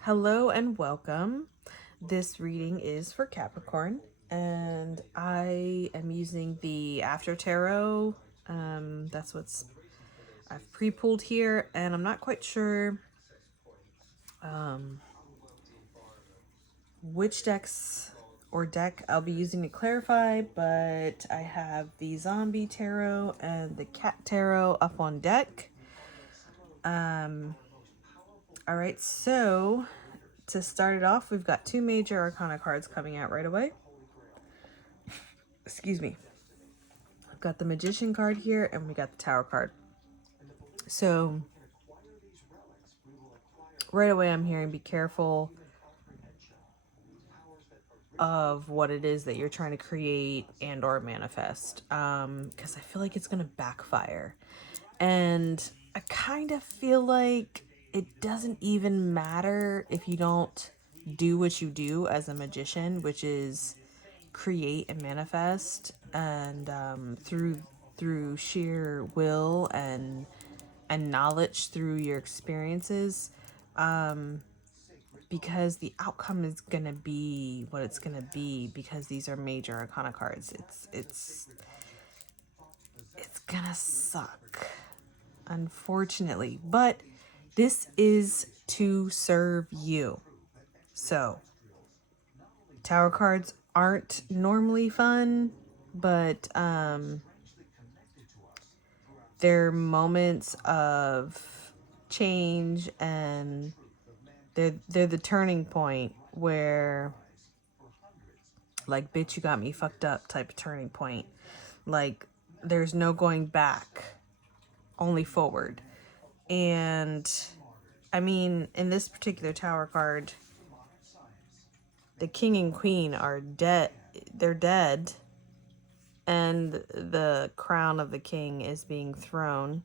Hello and welcome. This reading is for Capricorn, and I am using the After Tarot. That's what's I've pre-pulled here, and I'm not quite sure which deck I'll be using to clarify, but I have the Zombie Tarot and the Cat Tarot up on deck. All right, so to start it off, we've got two major arcana cards coming out right away. Excuse me. I've got the Magician card here, and we got the Tower card. So right away I'm hearing be careful of what it is that you're trying to create and or manifest, because I feel like it's gonna backfire. And I kind of feel like it doesn't even matter if you don't do what you do as a magician, which is create and manifest, and through sheer will and knowledge through your experiences, because the outcome is gonna be what it's gonna be, because these are major arcana cards. It's gonna suck, unfortunately, but this is to serve you. So tower cards aren't normally fun, but they're moments of change, and they're the turning point where, like, bitch, you got me fucked up type of turning point. Like, there's no going back, only forward. And I mean, in this particular tower card, the king and queen are dead. They're dead, and the crown of the king is being thrown,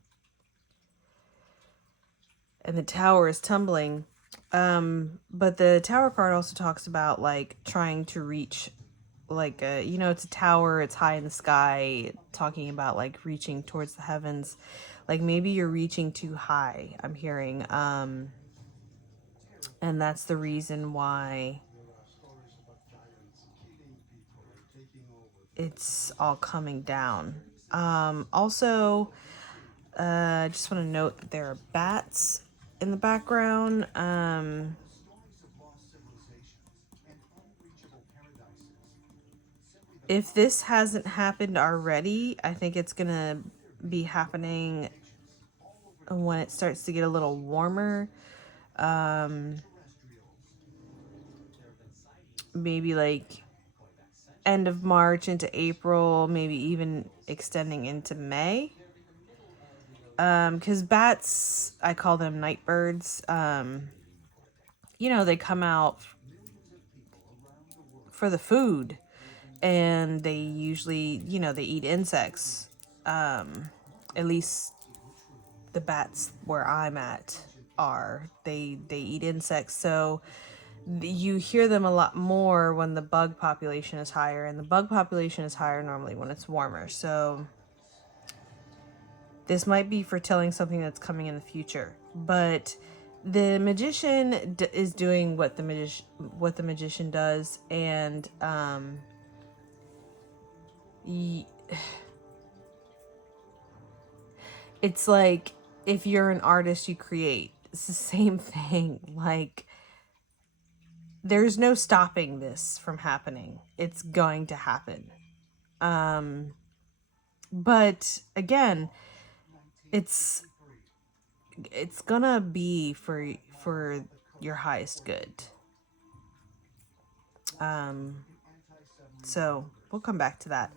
and the tower is tumbling. But the tower card also talks about, like, trying to reach, like, it's a tower, it's high in the sky, talking about, like, reaching towards the heavens. Like, maybe you're reaching too high, I'm hearing. And that's the reason why it's all coming down. Also, I just want to note that there are bats in the background. If this hasn't happened already, I think it's gonna be happening when it starts to get a little warmer. Maybe like end of March into April, maybe even extending into May. Because bats, I call them night birds. They come out for the food, and they usually, they eat insects. At least the bats where I'm at are. They eat insects, so you hear them a lot more when the bug population is higher, and the bug population is higher normally when it's warmer. So this might be foretelling something that's coming in the future, but the magician is doing what the magician does, and it's like, if you're an artist, you create. It's the same thing. Like, there's no stopping this from happening. It's going to happen. But again, it's gonna be for your highest good. So we'll come back to that.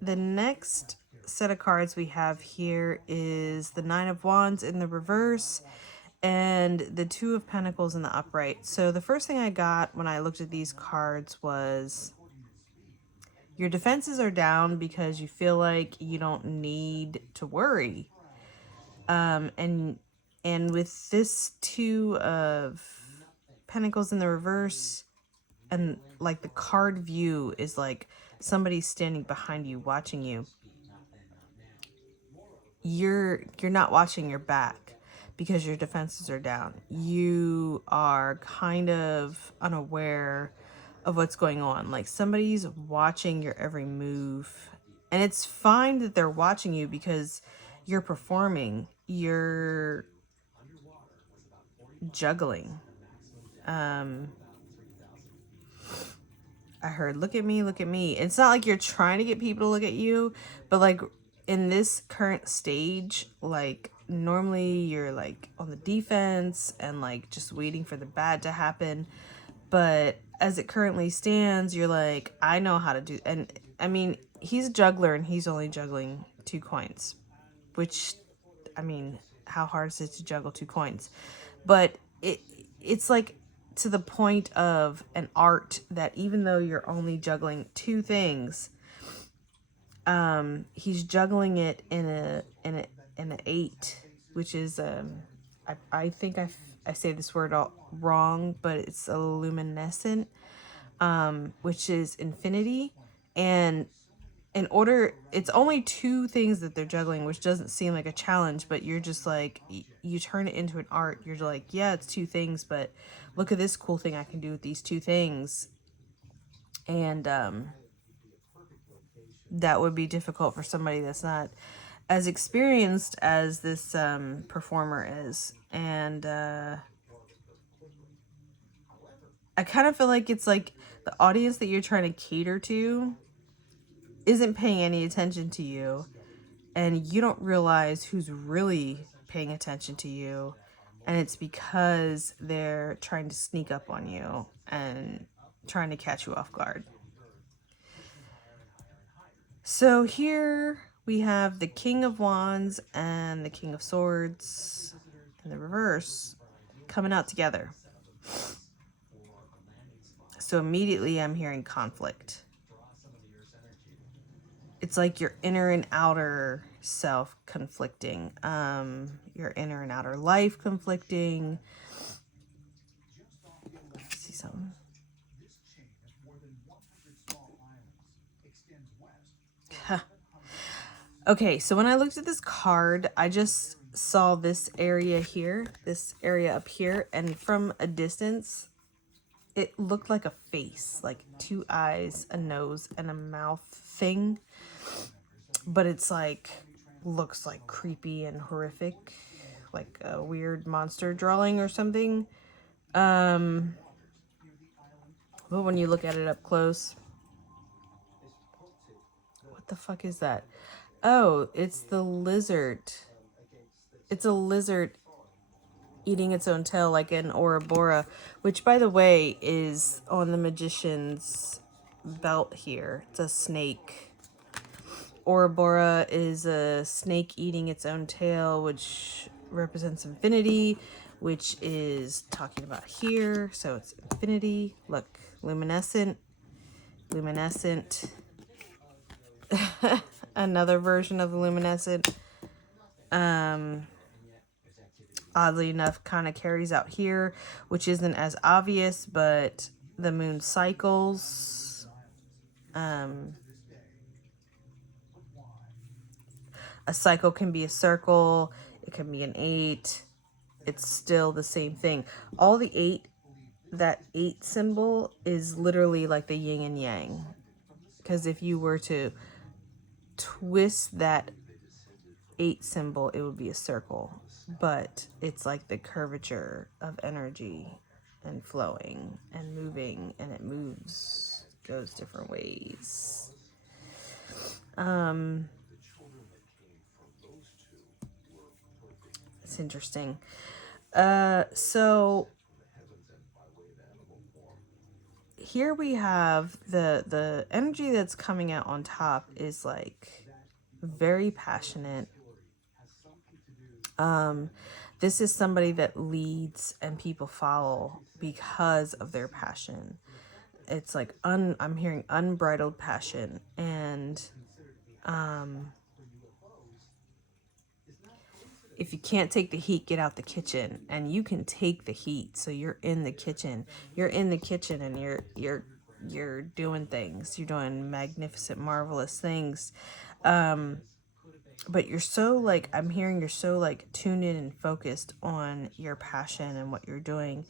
The next set of cards we have here is the Nine of Wands in the reverse and the Two of Pentacles in the upright. So the first thing I got when I looked at these cards was, your defenses are down because you feel like you don't need to worry. And with this Two of Pentacles in the reverse, and like the card view is like somebody standing behind you watching you. you're not watching your back because your defenses are down. You are kind of unaware of what's going on. Like somebody's watching your every move. And it's fine that they're watching you because you're performing. You're juggling. I heard, look at me, look at me. It's not like you're trying to get people to look at you, but like in this current stage, like normally you're like on the defense and like just waiting for the bad to happen. But as it currently stands, you're like, I know how to do. And I mean, he's a juggler and he's only juggling 2 coins, which, I mean, how hard is it to juggle 2 coins? But it's like to the point of an art that even though you're only juggling 2 things, he's juggling it in an 8, which is I think I say this word all wrong, but it's a luminescent, which is infinity. And it's only 2 things that they're juggling, which doesn't seem like a challenge, but you're just like, you turn it into an art. You're like, yeah, it's 2 things, but look at this cool thing I can do with these 2 things. And that would be difficult for somebody that's not as experienced as this performer is. And I kind of feel like it's like the audience that you're trying to cater to isn't paying any attention to you, and you don't realize who's really paying attention to you, and it's because they're trying to sneak up on you and trying to catch you off guard. So here we have the King of Wands and the King of Swords in the reverse coming out together. So immediately I'm hearing conflict. It's like your inner and outer self conflicting. Your inner and outer life conflicting. Let's see something. Okay, so when I looked at this card, I just saw this area here, this area up here, and from a distance, it looked like a face, like 2 eyes, a nose, and a mouth thing. But it's like, looks like creepy and horrific, like a weird monster drawing or something. But when you look at it up close, what the fuck is that? Oh, it's the lizard. It's a lizard eating its own tail, like an Ouroboros, which, by the way, is on the magician's belt here. It's a snake. Ouroboros is a snake eating its own tail, which represents infinity, which is talking about here. So it's infinity. Look, luminescent, luminescent. Another version of the luminescent. Oddly enough, kind of carries out here, which isn't as obvious, but the moon cycles. A cycle can be a circle, it can be an 8. It's still the same thing. All the 8, that 8 symbol is literally like the yin and yang. Because if you were to twist that 8 symbol, it would be a circle. But it's like the curvature of energy and flowing and moving, and it moves, goes different ways. It's interesting. So here we have the energy that's coming out on top is like very passionate. This is somebody that leads and people follow because of their passion. It's like I'm hearing unbridled passion, and if you can't take the heat, get out the kitchen. And you can take the heat, so you're in the kitchen. You're in the kitchen, and you're doing things. You're doing magnificent, marvelous things. but you're so like, I'm hearing you're so like tuned in and focused on your passion and what you're doing,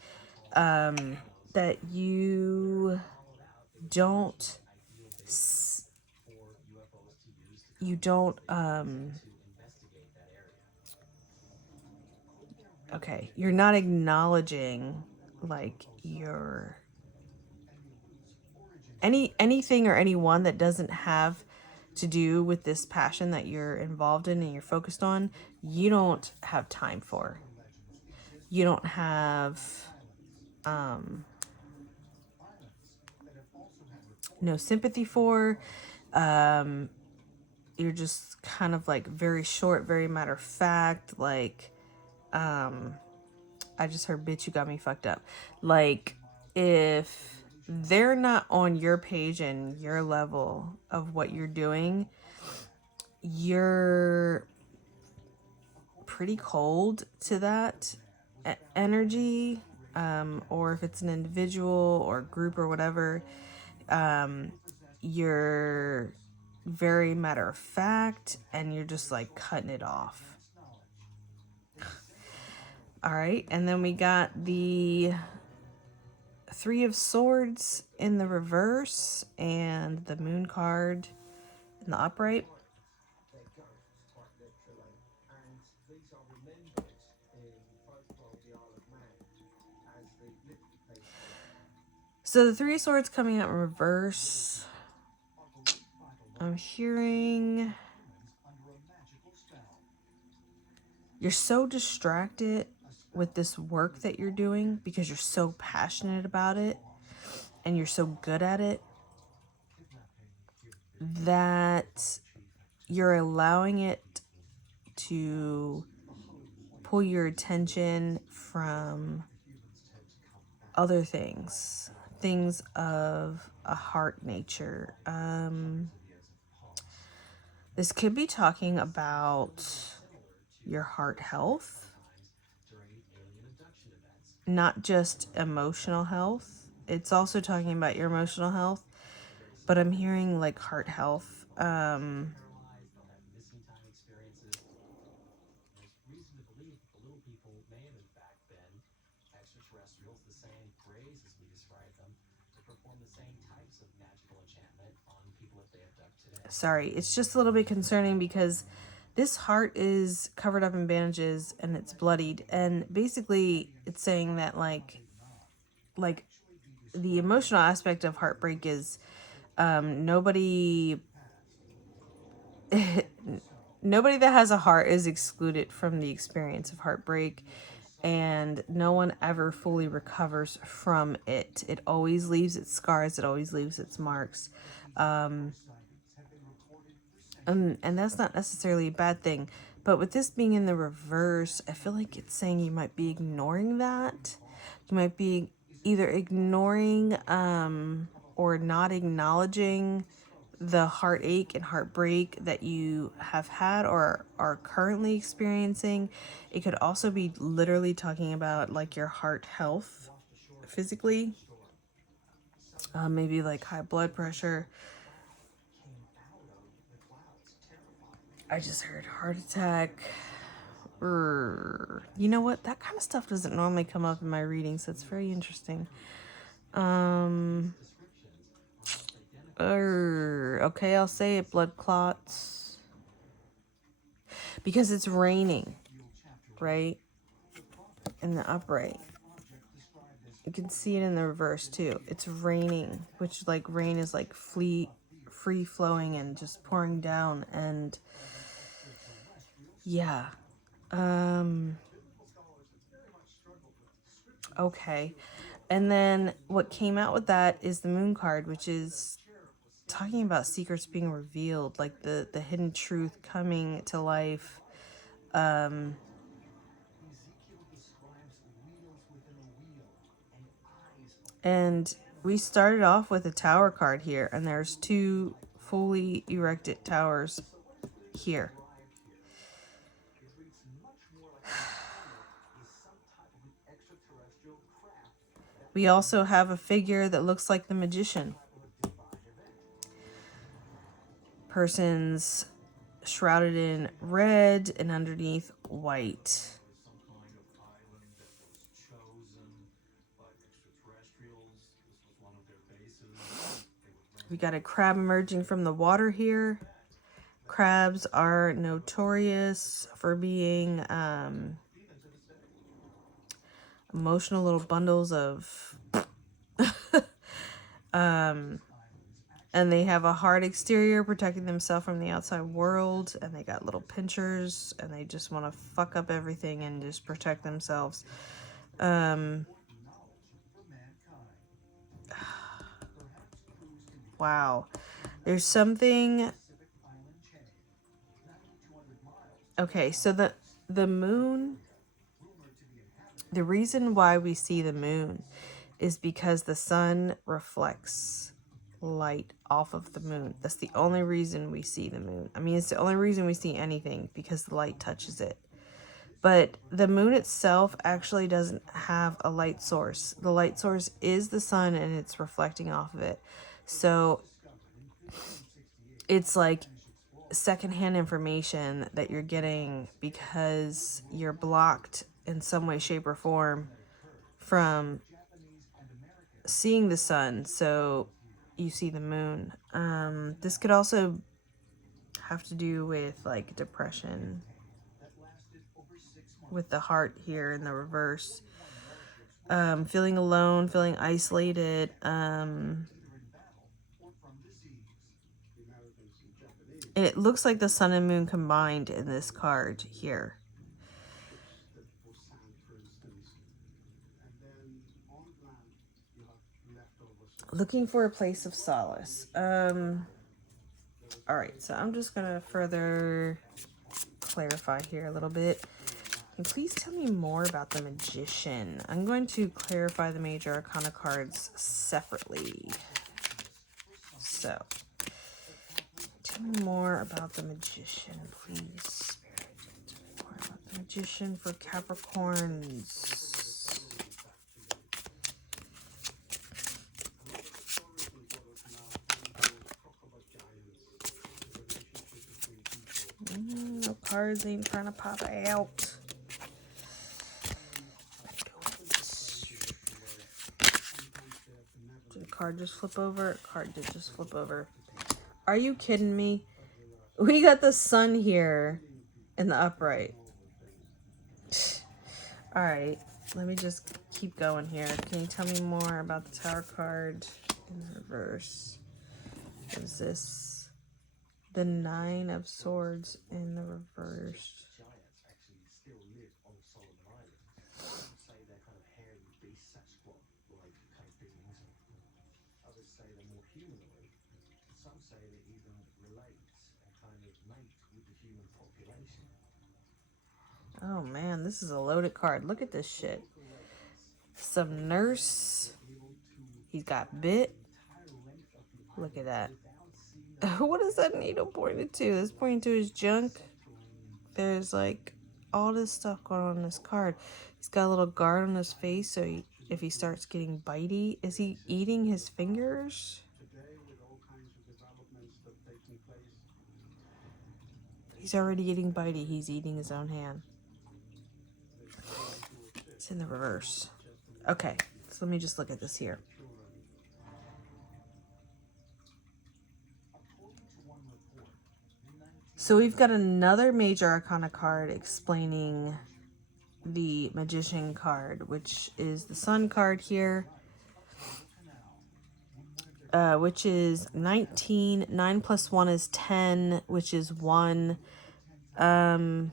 that you don't, you don't, okay, you're not acknowledging like your anything or anyone that doesn't have to do with this passion that you're involved in and you're focused on. You don't have time for, you don't have no sympathy for. You're just kind of like very short, very matter of fact, like, I just heard, bitch, you got me fucked up. Like, if they're not on your page and your level of what you're doing, you're pretty cold to that energy. Or if it's an individual or group or whatever, you're very matter of fact and you're just like cutting it off. All right, and then we got the Three of Swords in the reverse and the Moon card in the upright. So the Three of Swords coming out in reverse. I'm hearing you're so distracted with this work that you're doing because you're so passionate about it and you're so good at it that you're allowing it to pull your attention from other things, things of a heart nature. This could be talking about your heart health, not just emotional health. It's also talking about your emotional health, but I'm hearing like heart health. Sorry, it's just a little bit concerning because this heart is covered up in bandages and it's bloodied, and basically it's saying that like the emotional aspect of heartbreak is nobody nobody that has a heart is excluded from the experience of heartbreak, and no one ever fully recovers from it. It always leaves its scars, it always leaves its marks. And that's not necessarily a bad thing. But with this being in the reverse, I feel like it's saying you might be ignoring that. You might be either ignoring or not acknowledging the heartache and heartbreak that you have had or are currently experiencing. It could also be literally talking about like your heart health physically, maybe like high blood pressure. I just heard heart attack. You know what? That kind of stuff doesn't normally come up in my readings. That's very interesting. Okay, I'll say it. Blood clots. Because it's raining, right? In the upright. You can see it in the reverse too. It's raining, which like rain is like free flowing and just pouring down. And yeah. Okay. And then what came out with that is the Moon card, which is talking about secrets being revealed, like the hidden truth coming to life. And we started off with a tower card here, and there's two fully erected towers here. We also have a figure that looks like the magician. Person's shrouded in red and underneath white. We got a crab emerging from the water here. Crabs are notorious for being emotional little bundles of and they have a hard exterior protecting themselves from the outside world, and they got little pinchers, and they just want to fuck up everything and just protect themselves. Wow. There's something. Okay, so the moon, the reason why we see the moon is because the sun reflects light off of the moon. That's the only reason we see the moon. I mean, it's the only reason we see anything, because the light touches it. But the moon itself actually doesn't have a light source. The light source is the sun, and it's reflecting off of it. So it's like secondhand information that you're getting because you're blocked in some way, shape, or form from seeing the sun. So you see the moon. This could also have to do with like depression, with the heart here in the reverse. Feeling alone, feeling isolated. And it looks like the sun and moon combined in this card here. Looking for a place of solace. All right, so I'm just gonna further clarify here a little bit. And please tell me more about the Magician. I'm going to clarify the major arcana cards separately. So, tell me more about the Magician, please. Spirit, tell me more about the Magician for Capricorns. No cards ain't trying to pop out. Did a card just flip over? Card did just flip over. Are you kidding me? We got the sun here in the upright. All right, let me just keep going here. Can you tell me more about the Tower card in the reverse? What is this? The Nine of Swords in the reverse. Oh man, this is a loaded card. Look at this shit. Some nurse. He's got bit. Look at that. What is that needle pointed to? It's pointing to his junk. There's like all this stuff going on in this card. He's got a little guard on his face, so if he starts getting bitey, is he eating his fingers? He's already getting bitey. He's eating his own hand. It's in the reverse. Okay, so let me just look at this here. So we've got another major arcana card explaining the Magician card, which is the Sun card here, which is 19. 9 plus 1 is 10, which is 1. Very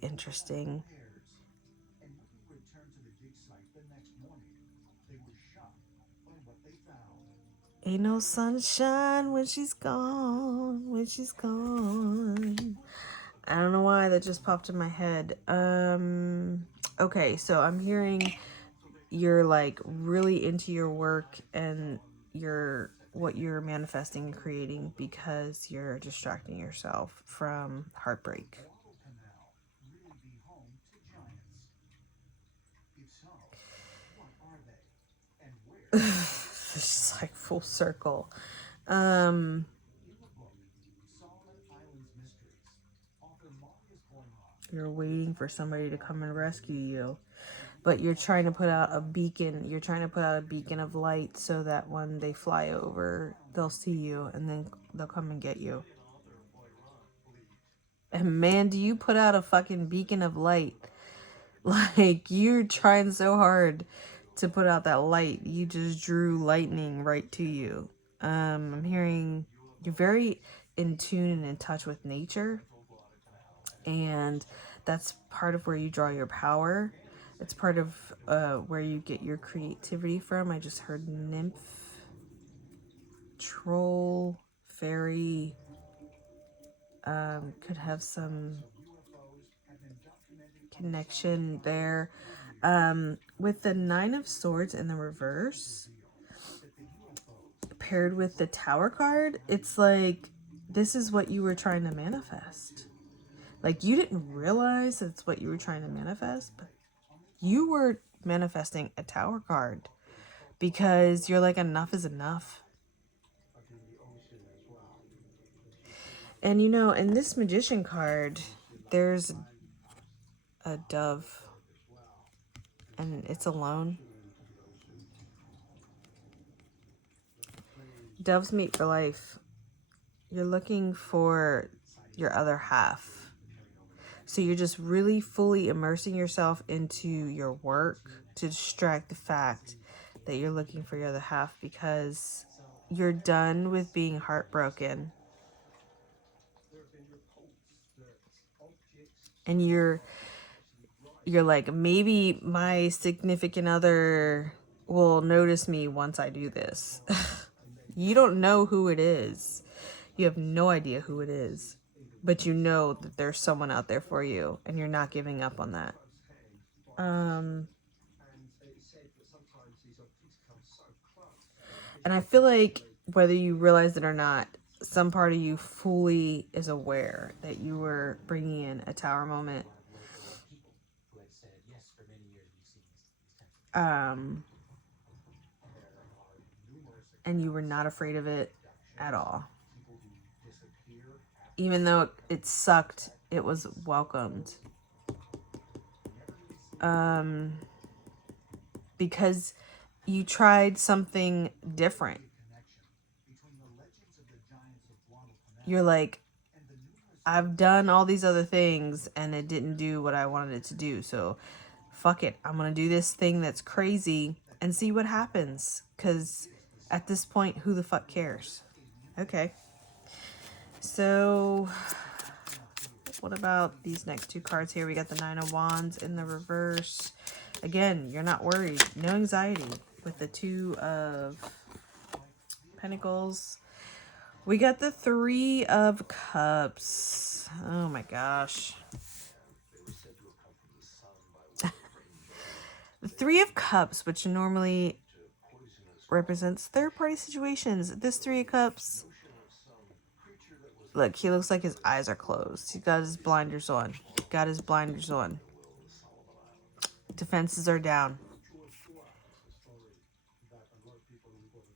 interesting. Ain't no sunshine when she's gone, when she's gone. I don't know why that just popped in my head. Okay, so I'm hearing you're like really into your work and what you're manifesting and creating because you're distracting yourself from heartbreak. It's just like full circle. You're waiting for somebody to come and rescue you. But you're trying to put out a beacon. You're trying to put out a beacon of light so that when they fly over, they'll see you and then they'll come and get you. And man, do you put out a fucking beacon of light. Like, you're trying so hard to put out that light. You just drew lightning right to you. I'm hearing you're very in tune and in touch with nature. And that's part of where you draw your power. It's part of where you get your creativity from. I just heard nymph, troll, fairy. Could have some connection there. With the Nine of Swords in the reverse, paired with the Tower card, it's like, this is what you were trying to manifest. Like, you didn't realize it's what you were trying to manifest, but you were manifesting a Tower card because you're like, enough is enough. And you know, in this Magician card, there's a dove and it's alone. Doves meet for life. You're looking for your other half. So you're just really fully immersing yourself into your work to distract the fact that you're looking for your other half, because you're done with being heartbroken. And you're like, maybe my significant other will notice me once I do this. You don't know who it is. You have no idea who it is. But you know that there's someone out there for you, and you're not giving up on that. And I feel like whether you realize it or not, some part of you fully is aware that you were bringing in a Tower moment. And you were not afraid of it at all. Even though it sucked, it was welcomed. Because you tried something different. You're like, I've done all these other things and it didn't do what I wanted it to do. So fuck it. I'm going to do this thing that's crazy and see what happens. Because at this point, who the fuck cares? Okay. So what about these next two cards here? We got the Nine of Wands in the reverse. Again, you're not worried. No anxiety with the Two of Pentacles. We got the Three of Cups. Oh my gosh. The Three of Cups, which normally represents third-party situations. This Three of Cups, look, he looks like his eyes are closed. He's got his blinders on. Defenses are down.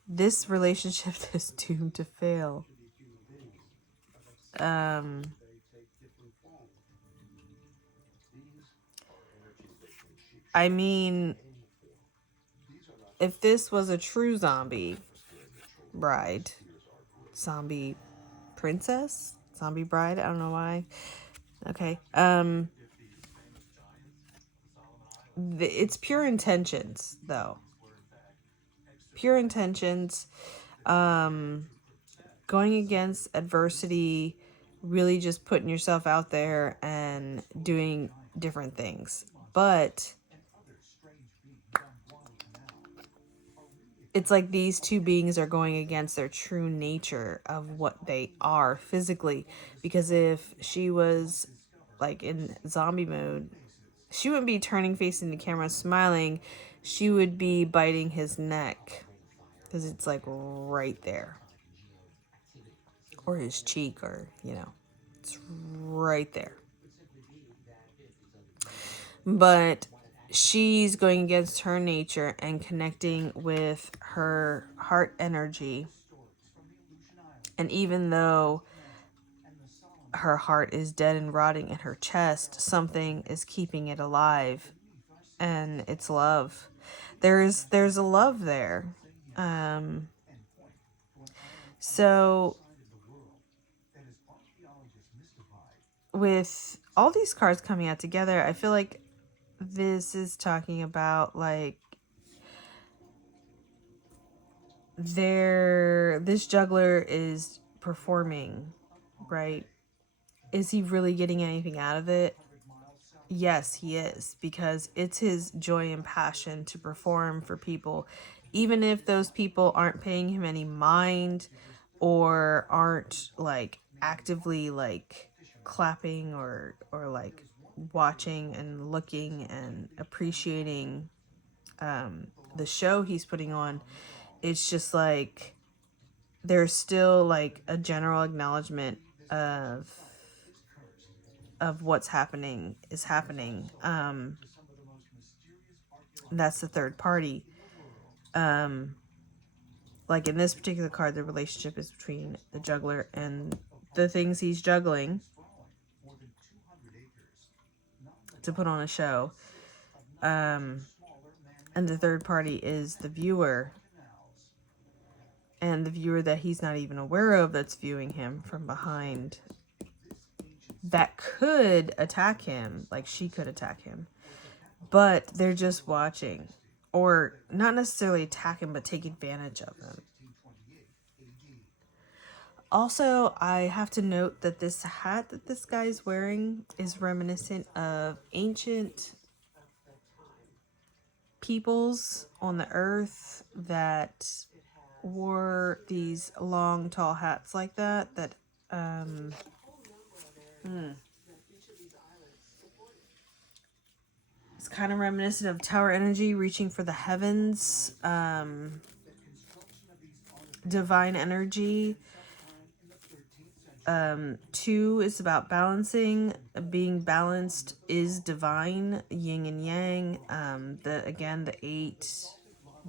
This relationship is doomed to fail. I mean, if this was a true zombie bride, zombie princess, zombie bride, I don't know why. Okay. It's pure intentions, though. Pure intentions. Going against adversity, really just putting yourself out there and doing different things. But it's like these two beings are going against their true nature of what they are physically. Because if she was like in zombie mode, she wouldn't be turning facing the camera smiling. She would be biting his neck because it's like right there. Or his cheek, or, you know, it's right there. But she's going against her nature and connecting with her heart energy. And even though her heart is dead and rotting in her chest. Something is keeping it alive, and it's love. There's a love there. So with all these cards coming out together, I feel like this is talking about like this juggler is performing, right? Is he really getting anything out of it? Yes, he is, because it's his joy and passion to perform for people, even if those people aren't paying him any mind or aren't like actively like clapping or like watching and looking and appreciating the show he's putting on. It's just like there's still like a general acknowledgement of what's happening is happening. That's the third party. Like in this particular card, the relationship is between the juggler and the things he's juggling to put on a show. And the third party is the viewer, and the viewer that he's not even aware of that's viewing him from behind, that could attack him, like she could attack him, but they're just watching, or not necessarily attack him, but take advantage of him. Also, I have to note that this hat that this guy's wearing is reminiscent of ancient peoples on the earth that wore these long, tall hats like that. It's kind of reminiscent of Tower energy, reaching for the heavens, divine energy. 2 is about balancing. Being balanced is divine, yin and yang. The 8,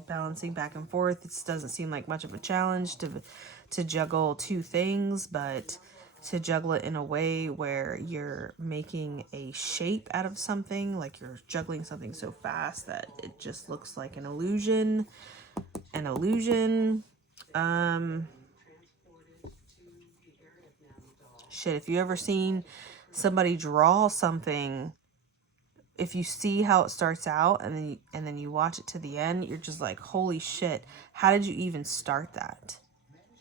balancing back and forth. It doesn't seem like much of a challenge to juggle 2 things, but to juggle it in a way where you're making a shape out of something, like you're juggling something so fast that it just looks like an illusion. Shit, if you ever seen somebody draw something, if you see how it starts out and then you watch it to the end, you're just like, holy shit, how did you even start that?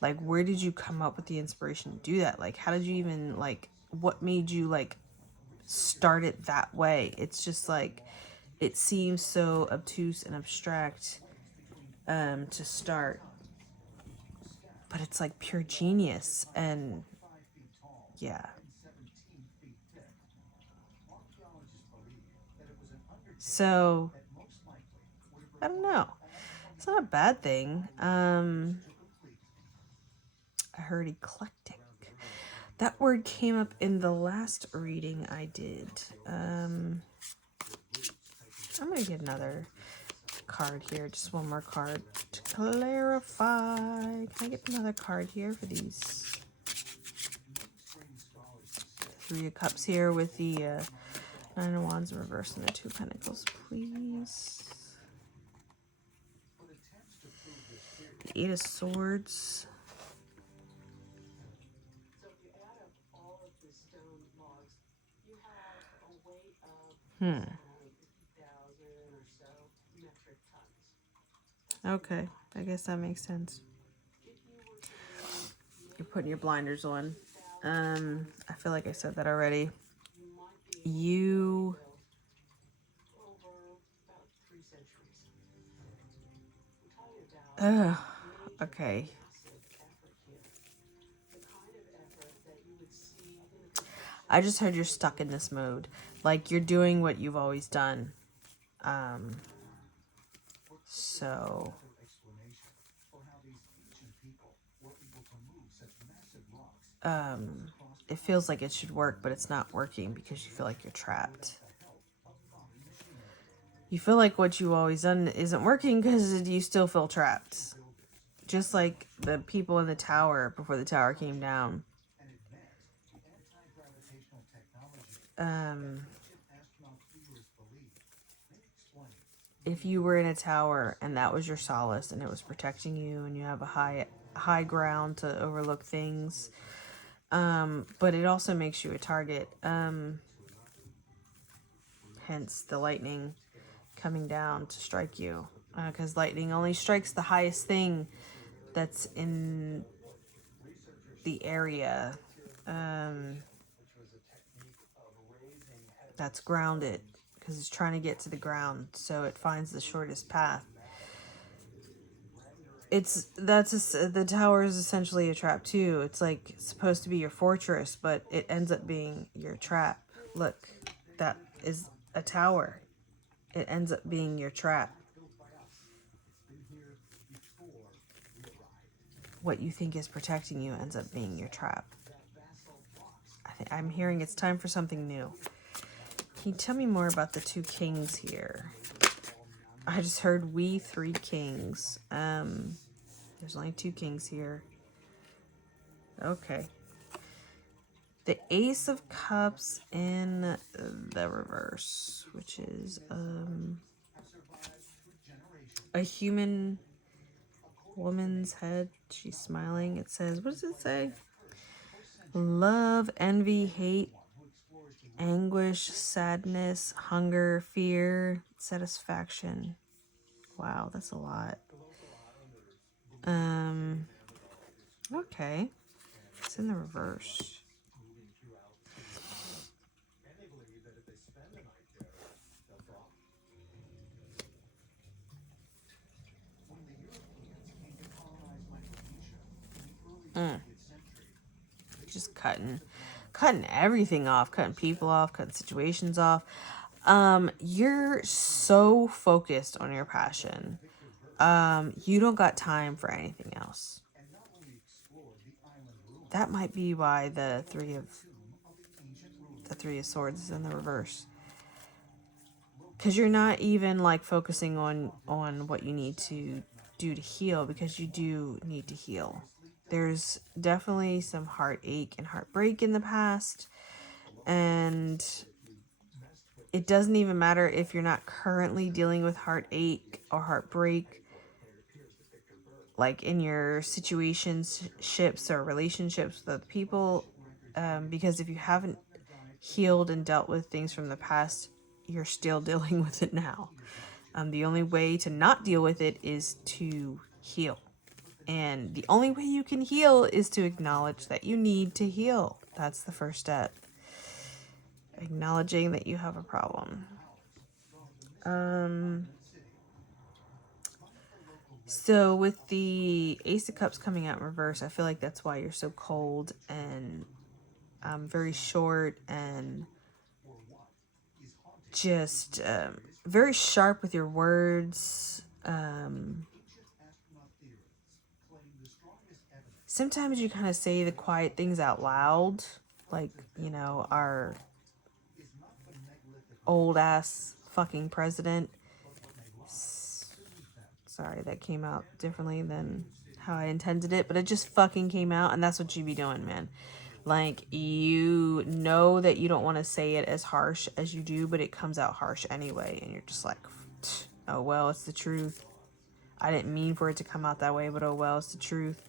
Like, where did you come up with the inspiration to do that? Like, how did you even, like, what made you, like, start it that way? It's just, like, it seems so obtuse and abstract to start. But it's, like, pure genius. And, yeah. So, I don't know. It's not a bad thing. I heard eclectic. That word came up in the last reading I did. I'm going to get another card here. Just one more card to clarify. Can I get another card here for these 3 of Cups here with the 9 of Wands in reverse and the 2 of Pentacles, please? The 8 of Swords. Okay, I guess that makes sense. You're putting your blinders on. I feel like I said that already. You... okay. I just heard you're stuck in this mode. Like, you're doing what you've always done. So... it feels like it should work, but it's not working because you feel like you're trapped. You feel like what you've always done isn't working because you still feel trapped. Just like the people in the tower before the tower came down. if you were in a tower and that was your solace and it was protecting you and you have a high ground to overlook things, but it also makes you a target, hence the lightning coming down to strike you, because lightning only strikes the highest thing that's in the area, that's grounded, because it's trying to get to the ground, so it finds the shortest path. The tower is essentially a trap too. It's like supposed to be your fortress, but it ends up being your trap. Look, that is a tower. It ends up being your trap. What you think is protecting you ends up being your trap. I'm hearing it's time for something new. Can you tell me more about the two kings here? I just heard we three kings. There's only two kings here. Okay. The Ace of Cups in the reverse, which is a human woman's head. She's smiling. It says, what does it say? Love, envy, hate, anguish, sadness, hunger, fear, satisfaction. Wow, that's a lot. Okay. It's in the reverse. Just cutting everything off, cutting people off, cutting situations off. You're so focused on your passion. You don't got time for anything else. That might be why the three of swords is in the reverse. Because you're not even like focusing on what you need to do to heal, because you do need to heal. There's definitely some heartache and heartbreak in the past, and it doesn't even matter if you're not currently dealing with heartache or heartbreak, like in your situationships or relationships with other people, because if you haven't healed and dealt with things from the past, you're still dealing with it now. The only way to not deal with it is to heal. And the only way you can heal is to acknowledge that you need to heal. That's the first step. Acknowledging that you have a problem. So with the Ace of Cups coming out in reverse, I feel like that's why you're so cold and very short and just very sharp with your words. Sometimes you kind of say the quiet things out loud, like, our old ass fucking president. Sorry, that came out differently than how I intended it, but it just fucking came out, and that's what you be doing, man. Like, you know that you don't want to say it as harsh as you do, but it comes out harsh anyway, and you're just like, oh well, it's the truth. I didn't mean for it to come out that way, but oh well, it's the truth.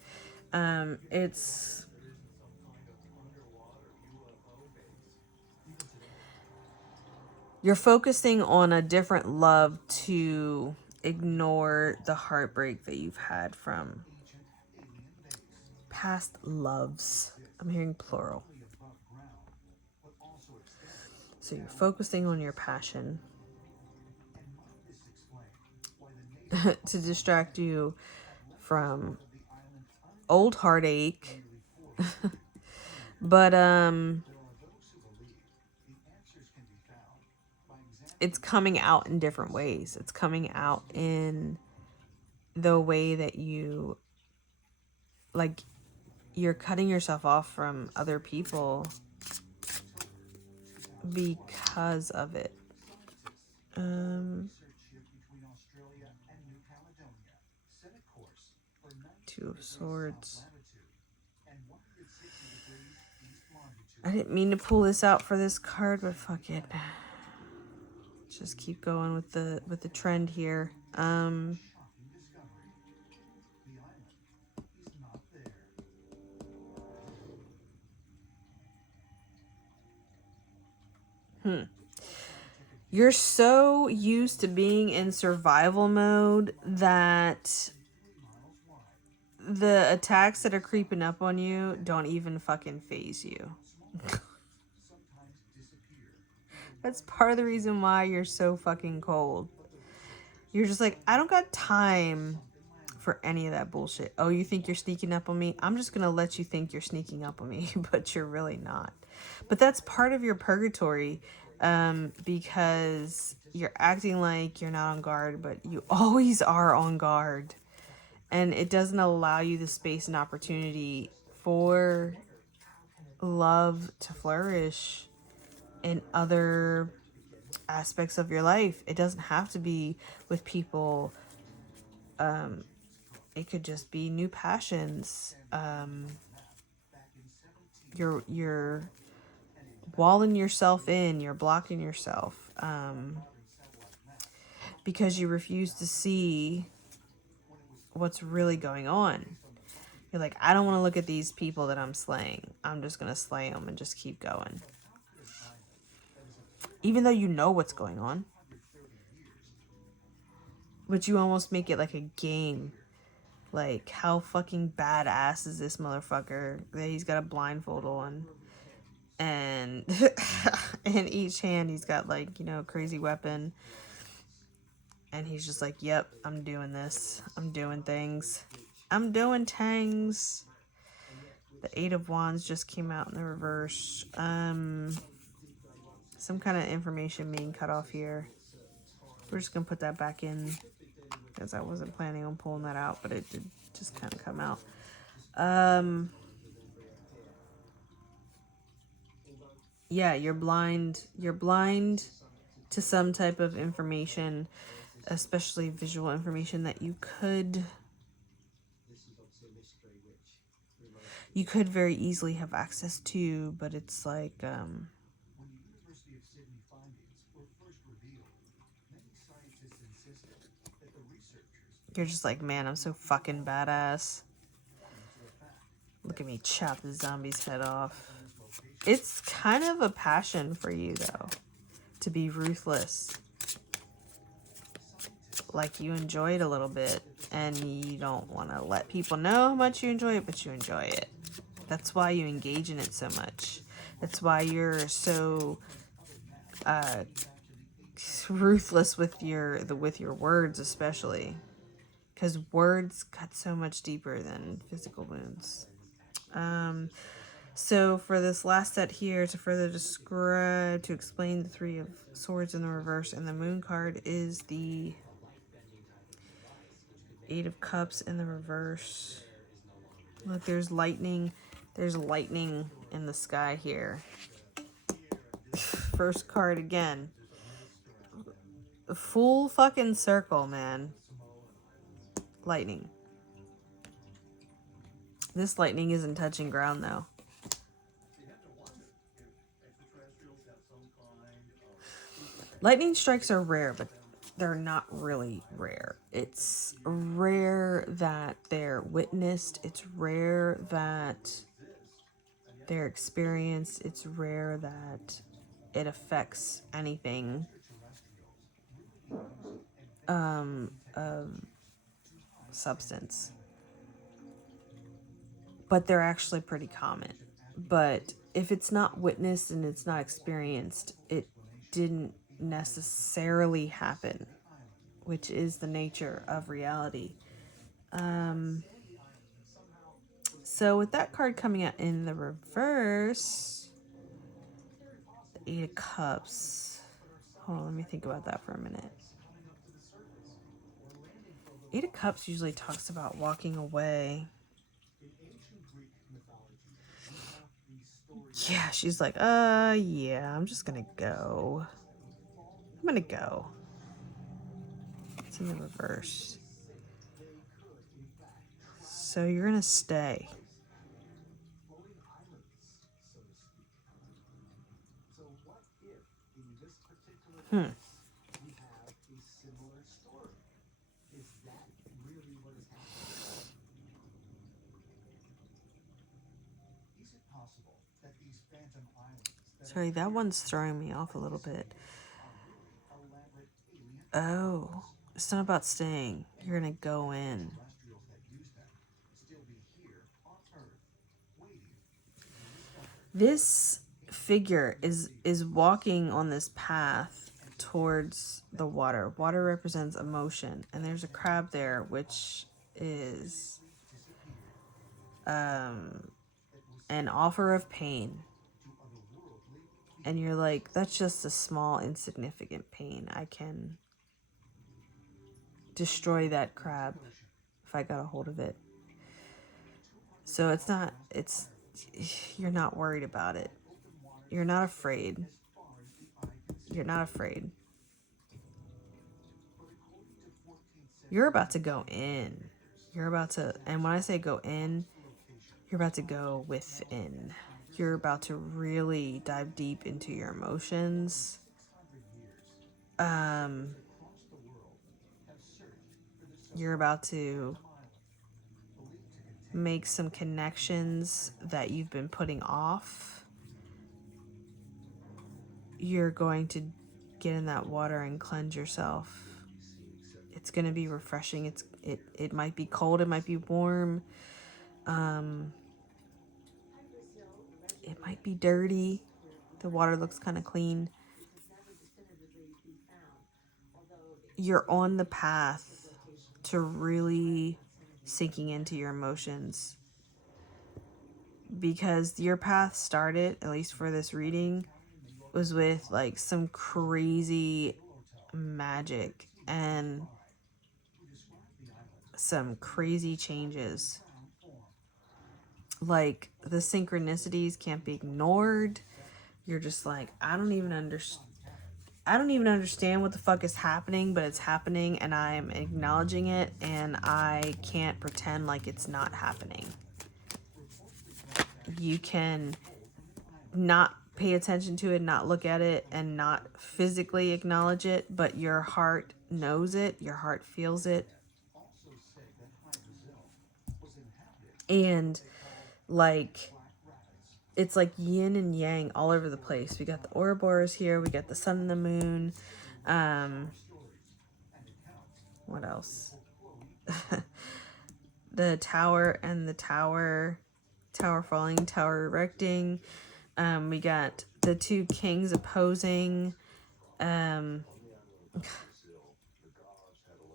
You're focusing on a different love to ignore the heartbreak that you've had from past loves. I'm hearing plural. So you're focusing on your passion to distract you from old heartache. But it's coming out in different ways. It's coming out in the way that you, like, you're cutting yourself off from other people because of it. Two of Swords. I didn't mean to pull this out for this card, but fuck it. Just keep going with the trend here. You're so used to being in survival mode that the attacks that are creeping up on you don't even fucking phase you. That's part of the reason why you're so fucking cold. You're just like, I don't got time for any of that bullshit. Oh, you think you're sneaking up on me? I'm just gonna let you think you're sneaking up on me, but you're really not. But that's part of your purgatory, because you're acting like you're not on guard, but you always are on guard. And it doesn't allow you the space and opportunity for love to flourish in other aspects of your life. It doesn't have to be with people. It could just be new passions. You're walling yourself in. You're blocking yourself because you refuse to see what's really going on. You're like, I don't want to look at these people that I'm slaying. I'm just gonna slay them and just keep going, even though you know what's going on. But you almost make it like a game. Like, how fucking badass is this motherfucker that he's got a blindfold on? And in each hand, he's got, like, you know, a crazy weapon. And he's just like, yep, I'm doing this. I'm doing things. I'm doing things. The Eight of Wands just came out in the reverse. Some kind of information being cut off here. We're just going to put that back in, because I wasn't planning on pulling that out, but it did just kind of come out. Yeah, you're blind. You're blind to some type of information, especially visual information that you could very easily have access to, but it's like you're just like, man, I'm so fucking badass. Look at me chop the zombie's head off. It's kind of a passion for you, though, to be ruthless. Like, you enjoy it a little bit, and you don't want to let people know how much you enjoy it, but you enjoy it. That's why you engage in it so much. That's why you're so ruthless with your words, especially, because words cut so much deeper than physical wounds. So for this last set here, to further describe, to explain the Three of Swords in the reverse, and the Moon card is the Eight of Cups in the reverse. Look, there's lightning. There's lightning in the sky here. First card again. Full fucking circle, man. Lightning. This lightning isn't touching ground, though. Lightning strikes are rare, but they're not really rare. It's rare that they're witnessed. It's rare that they're experienced. It's rare that it affects anything of substance. But they're actually pretty common. But if it's not witnessed and it's not experienced, it didn't necessarily happen, which is the nature of reality. So with that card coming out in the reverse, the Eight of Cups. Hold on, let me think about that for a minute. Eight of Cups usually talks about walking away. Yeah, she's like, yeah, I'm just gonna go. I'm gonna go. It's in the reverse. So you're gonna stay. Sorry, that one's throwing me off a little bit. Oh, it's not about staying. You're gonna go in. This figure is walking on this path towards the water. Water represents emotion, and there's a crab there, which is an offer of pain. And you're like, that's just a small, insignificant pain. I can destroy that crab if I got a hold of it. So you're not worried about it. You're not afraid. You're not afraid. You're about to go in. And when I say go in, you're about to go within. You're about to really dive deep into your emotions. You're about to make some connections that you've been putting off. You're going to get in that water and cleanse yourself. It's going to be refreshing. It might be cold, it might be warm. It might be dirty. The water looks kind of clean. You're on the path to really sinking into your emotions, because your path started, at least for this reading, was with like some crazy magic and some crazy changes. Like, the synchronicities can't be ignored. You're just like, I don't even understand what the fuck is happening, but it's happening and I'm acknowledging it, and I can't pretend like it's not happening. You can not pay attention to it, not look at it, and not physically acknowledge it, but your heart knows it, your heart feels it. And like, it's like yin and yang all over the place. We got the Ouroboros here, we got the sun and the moon. What else? The tower and the tower falling, tower erecting. We got the two kings opposing. The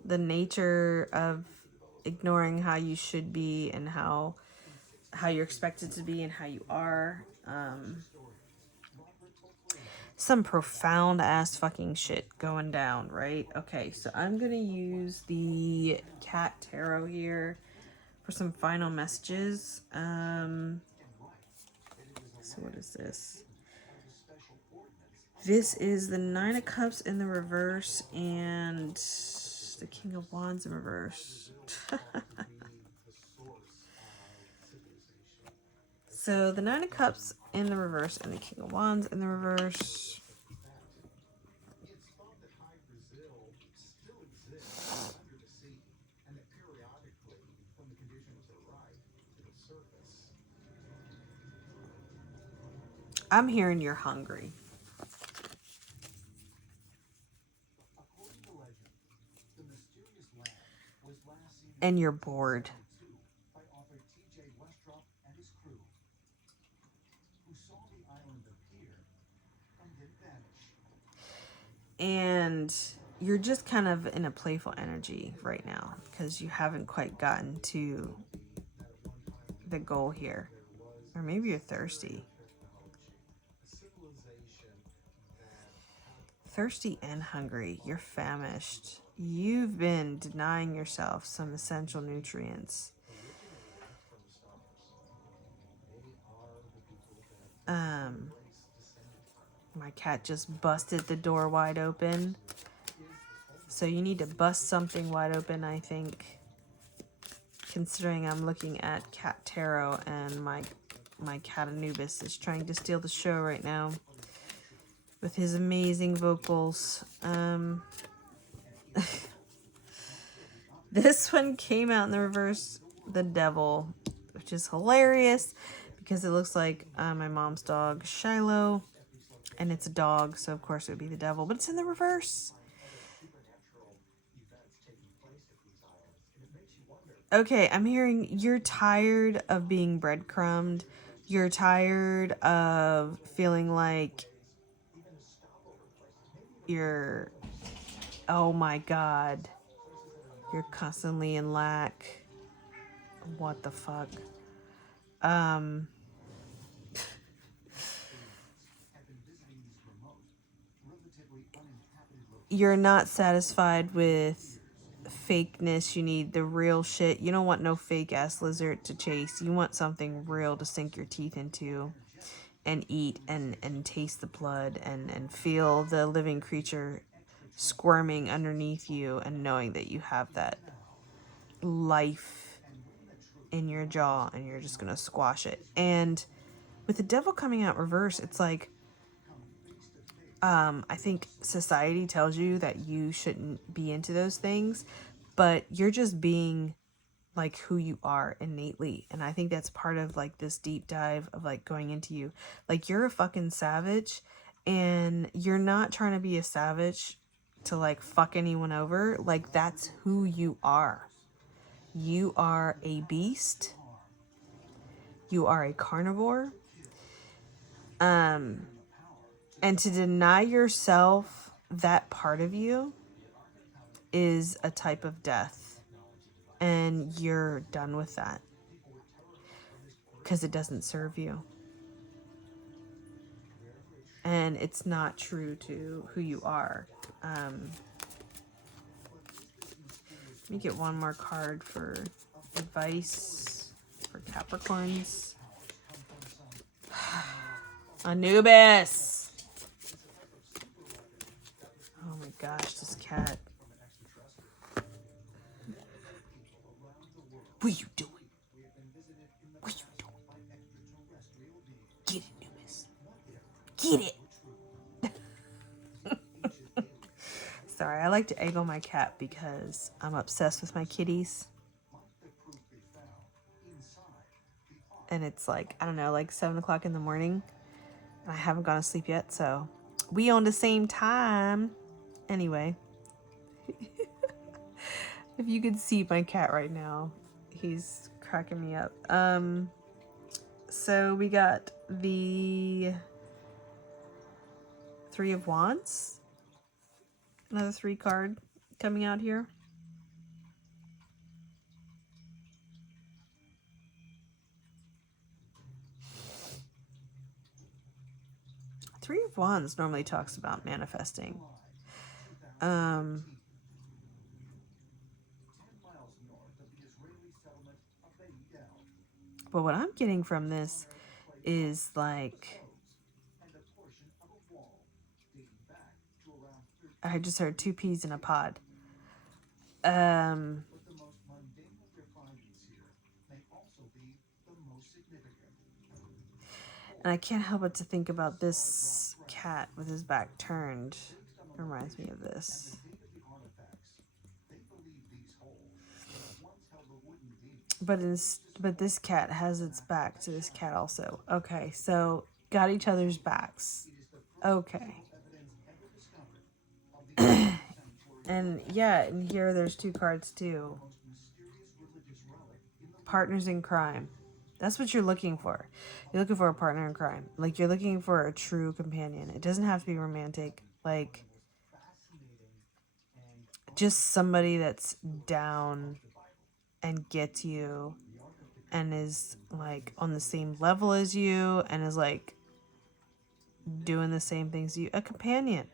nature of ignoring how you should be and how you're expected to be and how you are. Some profound ass fucking shit going down, right? Okay, so I'm gonna use the cat tarot here for some final messages. So what is this? This is the Nine of Cups in the reverse and the King of Wands in reverse. So the Nine of Cups in the reverse and the King of Wands in the reverse. I'm hearing you're hungry. And you're bored. And you're just kind of in a playful energy right now because you haven't quite gotten to the goal here. Or maybe you're thirsty. Thirsty and hungry. You're famished. You've been denying yourself some essential nutrients. My cat just busted the door wide open. So you need to bust something wide open, I think. Considering I'm looking at Cat Tarot and my cat Anubis is trying to steal the show right now. with his amazing vocals. This one came out in the reverse, the devil, which is hilarious because it looks like my mom's dog, Shiloh, and it's a dog, so of course it would be the devil, but it's in the reverse. Okay, I'm hearing you're tired of being breadcrumbed. You're tired of feeling like you're, oh my God, you're constantly in lack. What the fuck? You're not satisfied with fakeness. You need the real shit. You don't want no fake ass lizard to chase. You want something real to sink your teeth into and eat and taste the blood and feel the living creature squirming underneath you and knowing that you have that life in your jaw and you're just gonna squash it. And with the devil coming out reverse, it's like I think society tells you that you shouldn't be into those things, but you're just being like who you are innately. And I think that's part of like this deep dive of like going into you. Like you're a fucking savage and you're not trying to be a savage to like fuck anyone over. Like that's who you are. You are a beast. You are a carnivore. And to deny yourself that part of you is a type of death. And you're done with that. Because it doesn't serve you. And it's not true to who you are. Let me get one more card for advice for Capricorns. Anubis! Oh my gosh, this cat. What are you doing? What are you doing? Get it, Anubis. Get it! Sorry, I like to egg on my cat because I'm obsessed with my kitties. And it's like, I don't know, like 7 o'clock in the morning. And I haven't gone to sleep yet, so we on the same time. Anyway. If you could see my cat right now, he's cracking me up. So we got the Three of Wands. Another 3 card coming out here. Three of Wands normally talks about manifesting. But what I'm getting from this is like, I just heard 2 peas in a pod. And I can't help but to think about this cat with his back turned. It reminds me of this. But this cat has its back to this cat also. Okay, so got each other's backs. Okay. And yeah, and here there's 2 cards too. Partners in crime. That's what you're looking for. You're looking for a partner in crime. Like you're looking for a true companion. It doesn't have to be romantic. Like just somebody that's down and gets you and is like on the same level as you and is like doing the same things you, a companion.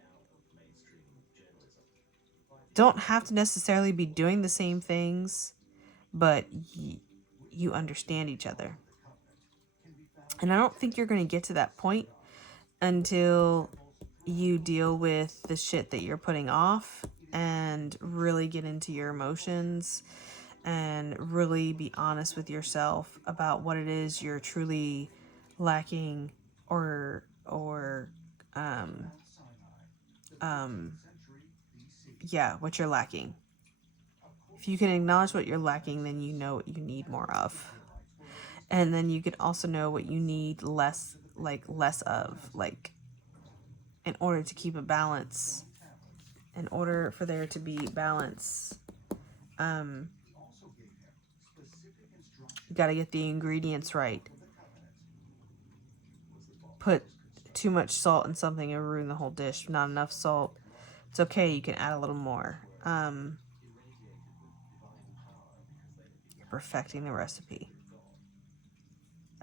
Don't have to necessarily be doing the same things, but you understand each other. And I don't think you're going to get to that point until you deal with the shit that you're putting off and really get into your emotions and really be honest with yourself about what it is you're truly lacking or what you're lacking. If you can acknowledge what you're lacking, then you know what you need more of. And then you can also know what you need less of, like, in order to keep a balance, in order for there to be balance, you got to get the ingredients right. Put too much salt in something and ruin the whole dish. Not enough salt, it's okay, you can add a little more. You're perfecting the recipe.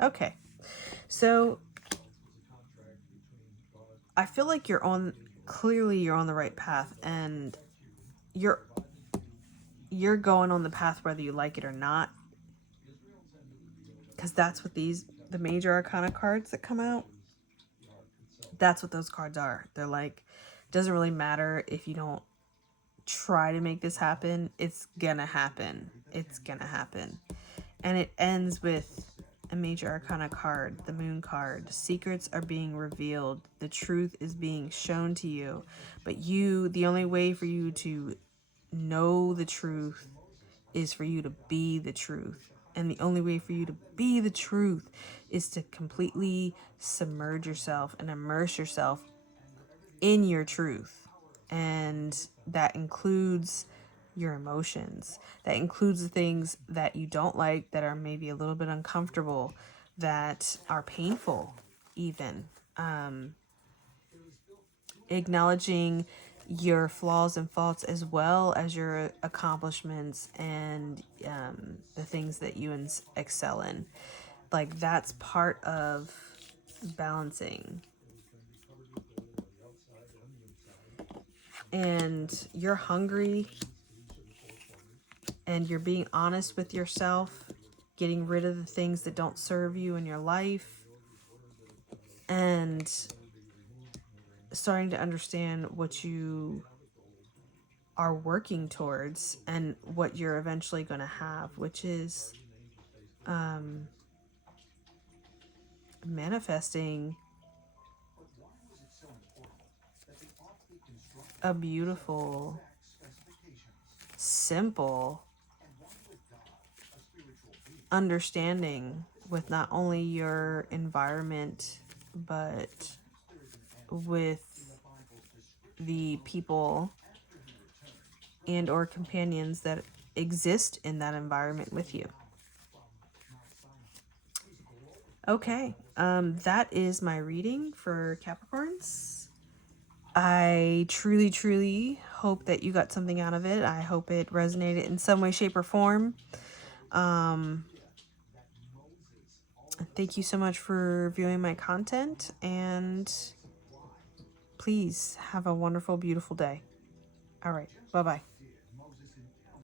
Okay, so I feel like you're on the right path, and you're going on the path whether you like it or not, because that's what the major arcana cards that come out, that's what those cards are. They're like, it doesn't really matter if you don't try to make this happen, it's gonna happen. And it ends with a major arcana card, the moon card. Secrets are being revealed, the truth is being shown to you, but the only way for you to know the truth is for you to be the truth. And the only way for you to be the truth is to completely submerge yourself and immerse yourself in your truth. And that includes your emotions. That includes the things that you don't like, that are maybe a little bit uncomfortable, that are painful even. Acknowledging your flaws and faults, as well as your accomplishments and the things that you excel in. Like, that's part of balancing. And you're hungry, and you're being honest with yourself, getting rid of the things that don't serve you in your life, and starting to understand what you are working towards and what you're eventually going to have, which is manifesting a beautiful, simple understanding with not only your environment, but with the people and or companions that exist in that environment with you. Okay, that is my reading for Capricorns. I truly, truly hope that you got something out of it. I hope it resonated in some way, shape, or form. Thank you so much for viewing my content, and please have a wonderful, beautiful day. All right, bye-bye.